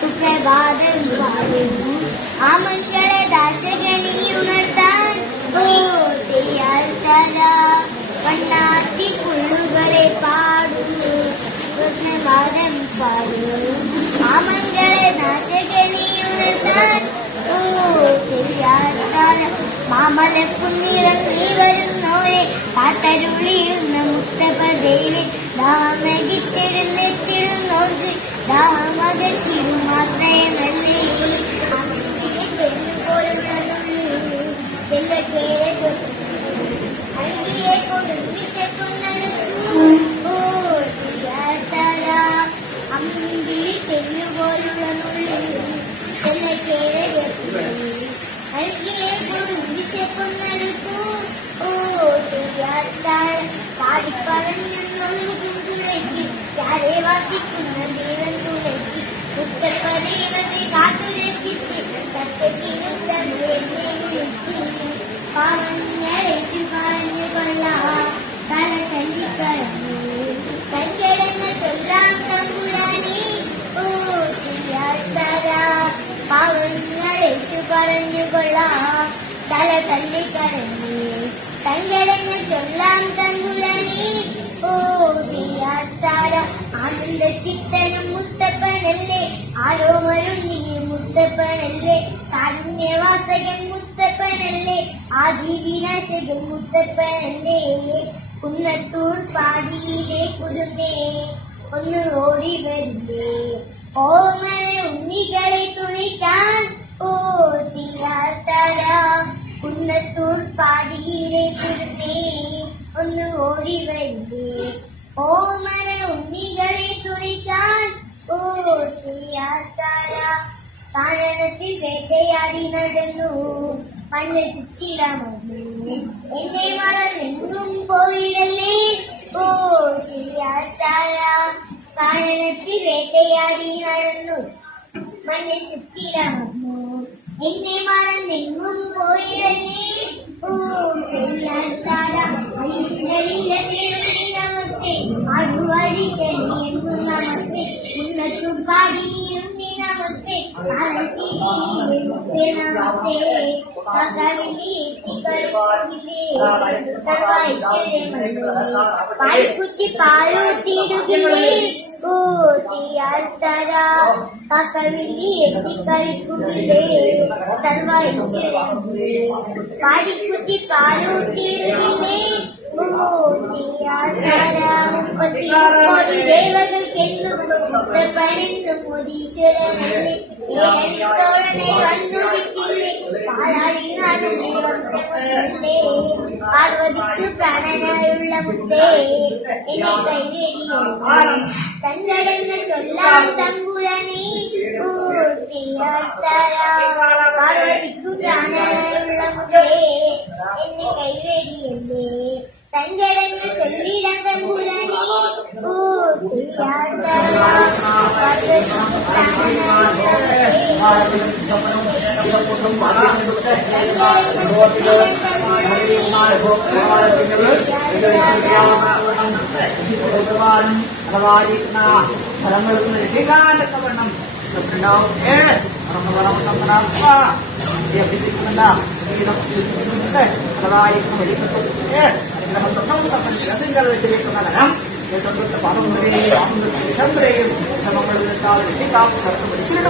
സുപ്രഭാതം പാടുന്നു ആ മംഗളദാശകനിയുണർത്താൻ വണ്ണാത്തി പുള്ളുകളെ പാടുന്നു സുപ്രഭാതം പാടുന്നു ആ മംഗളനാശകനിയുണർത്താൻ മാമലക്കുന്നിറങ്ങി വരുന്നോരെ കാട്ടരുളിയിരുന്ന മുത്തപ്പതയിലെ ദാമകിട്ടെഴുന്നെത്തിടുന്നോർക്ക് ദാമകത്തിരു മാത്രമേ നല്ലേ അങ്കിയെ കൊടുവിശക്കുന്നടുത്തു അമ്പിളി തെല്ലുപോലുള്ള നുള്ളിൽ അങ്കിയെ കൊടുവിശക്കുന്നടുത്തു പാടിപ്പറഞ്ഞൊഴുകും ചാരെ വാസിക്കുന്ന ദേവൻ തുളക്കി മുത്തപ്പദൈവത്തെ കാത്തുരക്ഷിച്ച് പറഞ്ഞു കൊള്ളാം തല തല്ലിക്കളഞ്ഞു കങ്കരങ്ങൾ ചൊല്ലാം തമ്പുരാനി പാവങ്ങളേറ്റു പറഞ്ഞു കൊള്ളാം തല തല്ലിക്കളഞ്ഞു കങ്കരങ്ങൾ ചൊല്ലാം തമ്പുരാനി ആനന്ദ ചിത്തനും മുത്തപ്പനല്ലേ ആരോമരുണ്ണിയും മുത്തപ്പനല്ലേ കാരുണ്യവാസകൻ മുത്തപ്പനല്ലേ ആദിവിനാശകൻ മുത്തപ്പനല്ലേ കുന്നത്തൂർ പാടിയിലെ കുരുന്നേ ഒന്ന് ഓടി വരുന്നേ ഓമന ഉണ്ണികളെ തുണിക്കാൻ കുന്നത്തൂർ പാടിയിലെ കുരുന്നേ ഒന്ന് ഓടി വരുന്നേ ഓമന ഉണ്ണികളെ തുണിക്കാൻ കാനനത്തിൽ വേട്ടയാടി നടന്നു മണ്ണ് ചുറ്റിടമന്നു എന്നെ മറന്നെങ്ങും പോയിടല്ലേ കാനനത്തിൽ വേട്ടയാടി നടന്നു മണ്ണ് ചുറ്റിടമന്നു എന്നെ മറന്നെങ്ങും പോയിടല്ലേ നമസ്തേ അടുവഴി ശനിയെന്നു നമസ്തേ ഉന്നത്തും പാടിയുണ്ണി നമസ്തേ നമസ്തേ പാൽക്കുത്തി പാലൂത്തിടുകില്ലേ കാക്കവില്ലി എത്തിക്കളിക്കുകില്ലേ സർവൈശ്വരൻ പാടിക്കുത്തി പാലൂത്തിടുകില്ലേ ദേവകൾക്കെന്നും മുത്തപ്പനെന്നും മുരീശ്വരനല്ലേ തോഴനെ കണ്ടുപിടിച്ചില്ലേ പാലാടിനാലും വംശമല്ലേ പാർവതിക്കു പ്രാണനായുള്ള മുത്തേ എന്നെ കൈവേടിയോ തങ്കടങ്ങൾ ചൊല്ലാം തമ്പുരാനേ പാർവതിക്കു പ്രാണനായുള്ള മുത്തേ എന്നെ കൈവേടിയല്ലേ തങ്കടങ്ങൾ ചൊല്ലിടാൻ തമ്പുരാനേ ഫലങ്ങളിൽ നിന്ന് രക്ഷിക്കാനൊക്കെ വേണം സ്വന്തത്തെ പാദമുദ്രയെയും ആനന്ദത്തെ വിഷന്തരെയും ശ്രമങ്ങളിൽ നിൽക്കാതെ രക്ഷിക്കാം ശബ്ദം പഠിച്ചിട്ട്